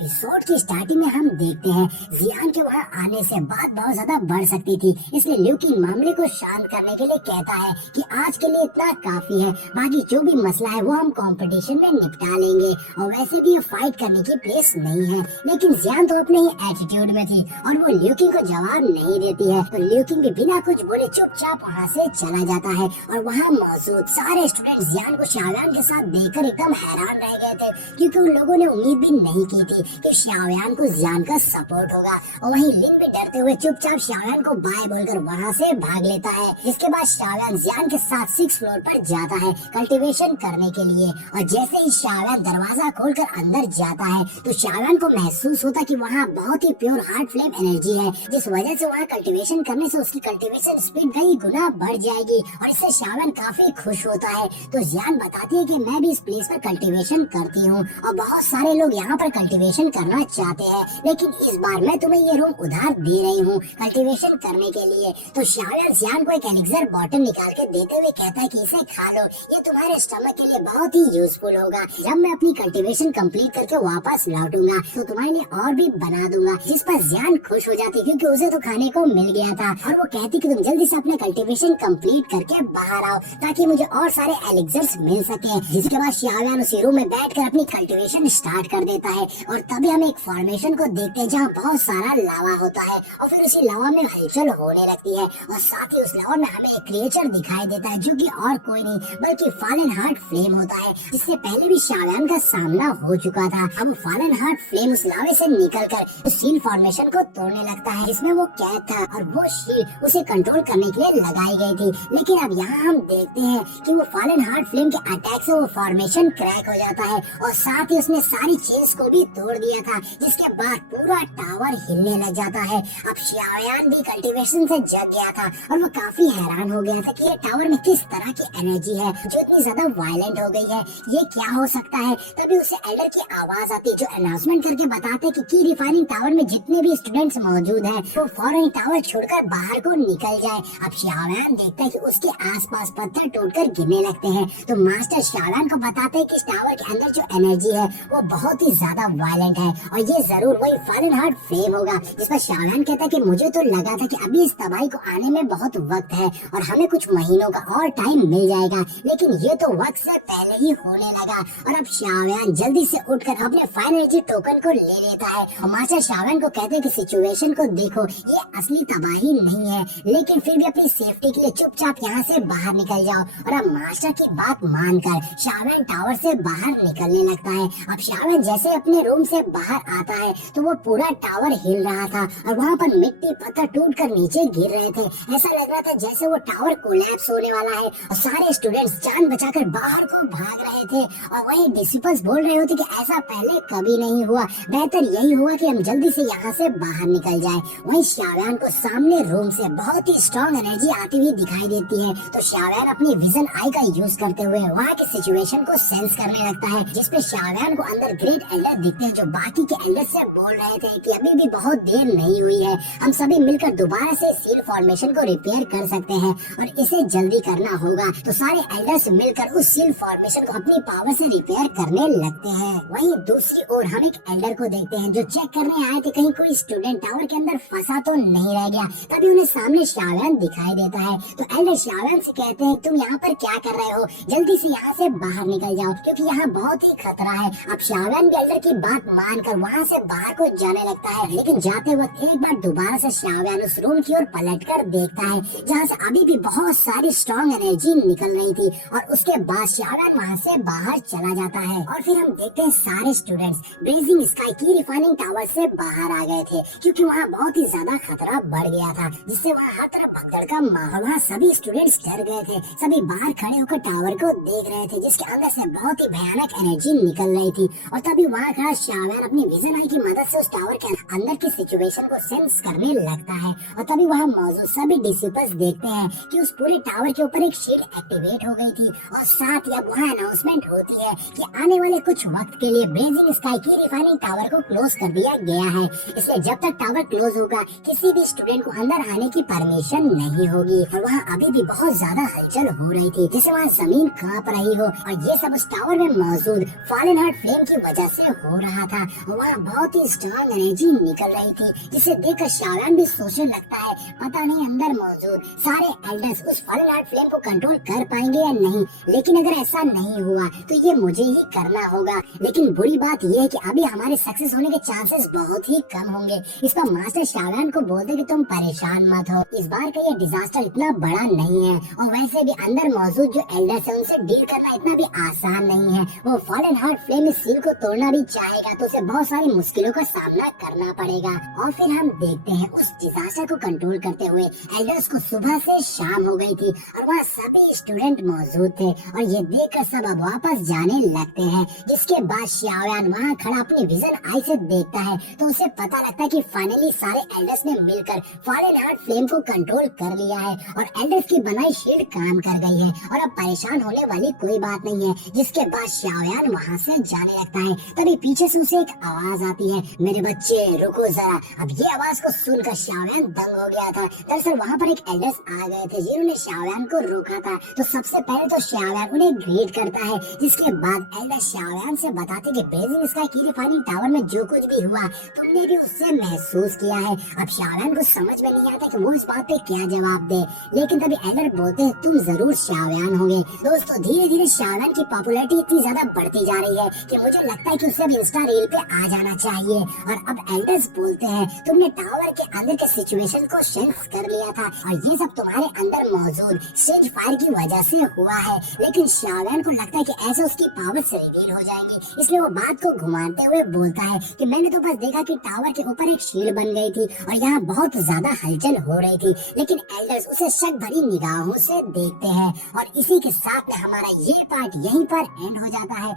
Episode की starting में हम देखते हैं जियान के वहाँ आने से बात बहुत ज्यादा बढ़ सकती थी, इसलिए ल्यूकिन मामले को शांत करने के लिए कहता है कि आज के लिए इतना काफी है, बाकी जो भी मसला है वो हम कंपटीशन में निपटा लेंगे। और वैसे भी ये फाइट करने की प्लेस नहीं है, लेकिन जियान तो अपने ही एटीट्यूड में थी और वो ल्यूकिन को जवाब नहीं देती है। तो ल्यूकिन भी बिना कुछ बोले चुपचाप वहाँ से चला जाता है और वहाँ मौजूद सारे स्टूडेंट जियान को शाओयान के साथ देखकर एकदम हैरान रह गए थे, क्योंकि उन लोगों ने उम्मीद भी नहीं की थी कि शाओयान को जियान का सपोर्ट होगा। और वहीं लिन भी डरते हुए चुपचाप शाओयान को बाय बोलकर वहाँ से भाग लेता है। इसके बाद शाओयान जियान के साथ 6th फ्लोर पर जाता है कल्टीवेशन करने के लिए, और जैसे ही शाओयान दरवाजा खोलकर अंदर जाता है तो शाओयान को महसूस होता कि वहाँ बहुत ही प्योर हार्ट फ्लेम एनर्जी है, जिस वजह से वहाँ कल्टीवेशन करने से उसकी कल्टीवेशन स्पीड कई गुना बढ़ जाएगी। और इससे शाओयान काफी खुश होता है। तो जियान बताती है कि मैं भी इस प्लेस पर कल्टीवेशन करती हूँ और बहुत सारे लोग यहाँ पर कल्टीवेशन करना चाहते हैं, लेकिन इस बार मैं तुम्हें ये रूम उधार दे रही हूँ कल्टीवेशन करने के लिए। तो शाओयान जियान को एक एलिक्सर बॉटल निकाल के देते हुए कहता है कि इसे खा लो, ये तुम्हारे स्टमक के लिए बहुत ही यूजफुल होगा। जब मैं अपनी कल्टीवेशन कंप्लीट करके वापस लौटूंगा तो तुम्हारे लिए और भी बना दूंगा। जिस पर जियान खुश हो जाती क्योंकि उसे तो खाने को मिल गया था, और वो कहती कि तुम जल्दी से अपने कल्टीवेशन कंप्लीट करके बाहर आओ ताकि मुझे और सारे एलिक्सर्स मिल सके। जिसके बाद शाओयान उसी रूम में बैठकर अपनी कल्टीवेशन स्टार्ट कर देता है और तभी हम एक फॉर्मेशन को देखते हैं जहाँ बहुत सारा लावा होता है और फिर उसी लावा में हलचल होने लगती है, और साथ ही उस लावा में हमें एक क्रिएचर दिखाई देता है जो कि और कोई नहीं बल्कि फॉलन हार्ट फ्लेम होता है, जिससे पहले भी शाओयान का सामना हो चुका था। अब फॉलन हार्ट फ्लेम उस लावे से निकलकर उस शील्ड फॉर्मेशन को तोड़ने लगता है जिसमें वो कैद था, और वो शील्ड उसे कंट्रोल करने के लिए लगाई गई थी। लेकिन अब यहाँ हम देखते हैं कि वो फॉलन हार्ट फ्लेम के अटैक से वो फॉर्मेशन क्रैक हो जाता है और साथ ही उसने सारी चेन्स को भी तोड़ दिया था, जिसके बाद पूरा टावर हिलने लग जाता है। अब शाओयान भी कल्टीवेशन से जग गया था और वो काफी हैरान हो गया था कि ये टावर में किस तरह की एनर्जी है जो इतनी ज्यादा वायलेंट हो गई है, ये क्या हो सकता है। तभी उसे एल्डर की आवाज आती जो अनाउंसमेंट करके बताते कि की रिफाइनिंग टावर में जितने भी स्टूडेंट्स मौजूद हैं वो फौरन टावर छोड़कर बाहर को निकल जाए। अब शाओयान देखता है कि उसके आसपास पत्थर टूटकर गिरने लगते हैं, तो मास्टर शाओयान को बताते हैं कि इस टावर के अंदर जो एनर्जी है वो बहुत ही ज्यादा वायलेंट है और ये जरूर वही फॉलन हार्ट फ्लेम होगा। जिस पर शाओयान कहता है कि मुझे तो लगा था कि अभी इस तबाही को आने में बहुत वक्त है और हमें कुछ महीनों का और टाइम मिल जाएगा, लेकिन ये तो वक्त से पहले ही होने लगा। और अब शाओयान जल्दी से उठकर अपने फाइनल एनर्जी टोकन को ले लेता है और मास्टर शाओयान को कहते हैं कि सिचुएशन को देखो, ये असली तबाही नहीं है, लेकिन फिर भी अपनी सेफ्टी के लिए चुपचाप यहाँ से बाहर निकल जाओ। और अब मास्टर की बात मानकर शाओयान टावर से बाहर निकलने लगता है। अब शाओयान जैसे अपने रूम से बाहर आता है तो वो पूरा टावर हिल रहा था और वहाँ पर मिट्टी पत्थर टूटकर नीचे गिर रहे थे। ऐसा लग रहा था जैसे वो टावर कोलैप्स होने वाला है और सारे स्टूडेंट्स जान बचाकर बाहर को भाग रहे थे। और वही डिसिपल्स बोल रहे होते कि ऐसा पहले कभी नहीं हुआ, बेहतर यही हुआ कि हम जल्दी से यहाँ से बाहर निकल जाए। वहीं शाओयान को सामने रूम से बहुत ही स्ट्रॉन्ग एनर्जी आती हुई दिखाई देती है, तो शाओयान अपनी विजन आई का यूज करते हुए वहाँ की सिचुएशन को सेंस करने लगता है, जिसपे शाओयान को अंदर ग्रेट एल्डर दिखते हैं जो बाकी के एल्डर से बोल रहे थे कि अभी भी बहुत देर नहीं हुई है, हम सभी मिलकर दोबारा से सील फॉर्मेशन को रिपेयर कर सकते हैं और इसे जल्दी करना होगा। तो सारे एल्डर्स मिलकर उस सील फॉर्मेशन को अपनी पावर से रिपेयर करने लगते हैं। वहीं दूसरी ओर हम एक एल्डर को देखते हैं जो चेक करने आए थे कहीं कोई स्टूडेंट टावर के अंदर फंसा तो नहीं रह गया। तभी उन्हें सामने शाओयान दिखाई देता है, तो एल्डर शाओयान से कहते हैं तुम यहाँ पर क्या कर रहे हो, जल्दी से यहाँ से बाहर निकल जाओ क्योंकि यहाँ बहुत ही खतरा है। अब शाओयान भी एल्डर की बात मानकर वहाँ से बाहर को जाने लगता है, लेकिन जाते वक्त एक बार दोबारा से शाओयान उस रूम की ओर पलटकर देखता है जहाँ से अभी भी बहुत सारी स्ट्रॉन्ग एनर्जी निकल रही थी, और उसके बाद शाओयान वहाँ से बाहर चला जाता है। और फिर हम देखते हैं सारे स्टूडेंट्स ब्लेजिंग स्काई की रिफाइनिंग टावर से बाहर आ गए थे क्योंकि वहाँ बहुत ही ज्यादा खतरा बढ़ गया था, जिससे वहाँ हर तरफ भगदड़ का माहौल। वहाँ सभी स्टूडेंट्स डर गए थे, सभी बाहर खड़े होकर टावर को देख रहे थे जिसके अंदर से बहुत ही भयानक एनर्जी निकल रही थी। और तभी वहाँ खड़ा शाओयान अपनी विजन आई की मदद से उस टावर के अंदर की सिचुएशन को सेंस करने लगता है, और तभी वहाँ मौजूद सभी डिसिपल्स देखते हैं कि उस पूरे टावर के ऊपर एक शील्ड एक्टिवेट हो गई थी, और साथ ही अब वहाँ अनाउंसमेंट होती है कि आने वाले कुछ वक्त के लिए ब्लेजिंग स्काई की रिफाइनिंग टावर को क्लोज कर दिया गया है, इसलिए जब तक टावर क्लोज होगा किसी भी स्टूडेंट को अंदर आने की परमिशन नहीं होगी। और वहाँ अभी भी बहुत ज्यादा हलचल हो रही थी जैसे वहाँ जमीन कांप रही हो, और ये सब उस टावर में मौजूद फॉलन हार्ट फ्लेम की वजह से हो रहा था। वहाँ बहुत ही स्ट्रॉन्ग एनर्जी निकल रही थी, जिसे देखकर शाओयान भी सोचने लगता है पता नहीं अंदर मौजूद सारे एल्डर्स उस फॉलन हार्ट फ्लेम को कंट्रोल कर पाएंगे या नहीं। लेकिन अगर ऐसा नहीं हुआ तो ये मुझे ही करना होगा। लेकिन बुरी बात यह है कि अभी हमारे सक्सेस होने के चांसेस बहुत ही कम होंगे। इस पर मास्टर शाओयान को बोलते कि तुम परेशान मत हो, इस बार का ये डिजास्टर इतना बड़ा नहीं है और वैसे भी अंदर मौजूद जो एल्डर्स है उनसे डील करना इतना भी आसान नहीं है। वो फॉलन हार्ट फ्लेम इस सील को तोड़ना भी चाहेगा तो उसे बहुत सारी मुश्किलों का सामना करना पड़ेगा। और फिर हम देखते हैं उस डिजास्टर को कंट्रोल करते हुए एल्डर्स को सुबह से शाम हो गई थी और वहाँ सभी स्टूडेंट मौजूद थे और ये देखकर सब अब वापस जाने लगते हैं। जिसके बाद शाओयान वहाँ खड़ा अपनी विजन आई से देखता है तो उसे पता लगता है कि फाइनली सारे एल्डर्स ने मिलकर फॉलन हार्ट फ्लेम को कंट्रोल कर लिया है और एल्डर्स की बनाई शील्ड काम कर गई है और अब परेशान होने वाली कोई बात नहीं है। जिसके बाद शाओयान वहाँ से जाने लगता है। तभी पीछे से उसे एक आवाज आती है, मेरे बच्चे रुको जरा। अब ये आवाज को सुनकर शाओयान दंग हो गया था। दरअसल वहाँ पर एक एल्डर्स आ गए थे जिन्होंने शाओयान को रोका था। तो सबसे पहले तो शाओयान उन्हें ग्रीट करता है, जिसके बाद एल्डर शाओयान से बताते कि ब्लेजिंग स्काई की रिफाइनिंग टावर में जो कुछ भी हुआ तुमने भी उससे महसूस किया है। अब शाओयान को समझ में नहीं आता कि वो इस बात पे क्या जवाब दे, लेकिन तभी एल्डर बोलते हैं तुम जरूर शाओयान होंगे। दोस्तों धीरे धीरे शाओयान की पॉपुलैरिटी इतनी ज्यादा बढ़ती जा रही है कि मुझे लगता है कि उसे अब इंस्टा रील पे आ जाना चाहिए। और अब एल्डर्स बोलते हैं तुमने टावर के अंदर के सिचुएशन को सेंस कर लिया था और ये सब तुम्हारे अंदर मौजूद स्टेज फायर की वजह से हुआ है। लेकिन शाओयान को लगता है कि ऐसे उसकी पावर्स रिवील हो जाएंगी, इसलिए वो बात को घुमाते हुए बोलता है कि मैंने तो बस देखा कि टावर के ऊपर एक शील्ड बन गई थी और यहाँ बहुत ज्यादा हलचल हो रही थी। लेकिन एल्डर्स उसे शक भरी निगाहों से देखते हैं और इसी के साथ में हमारा ये पार्ट यहीं पर एंड हो जाता है।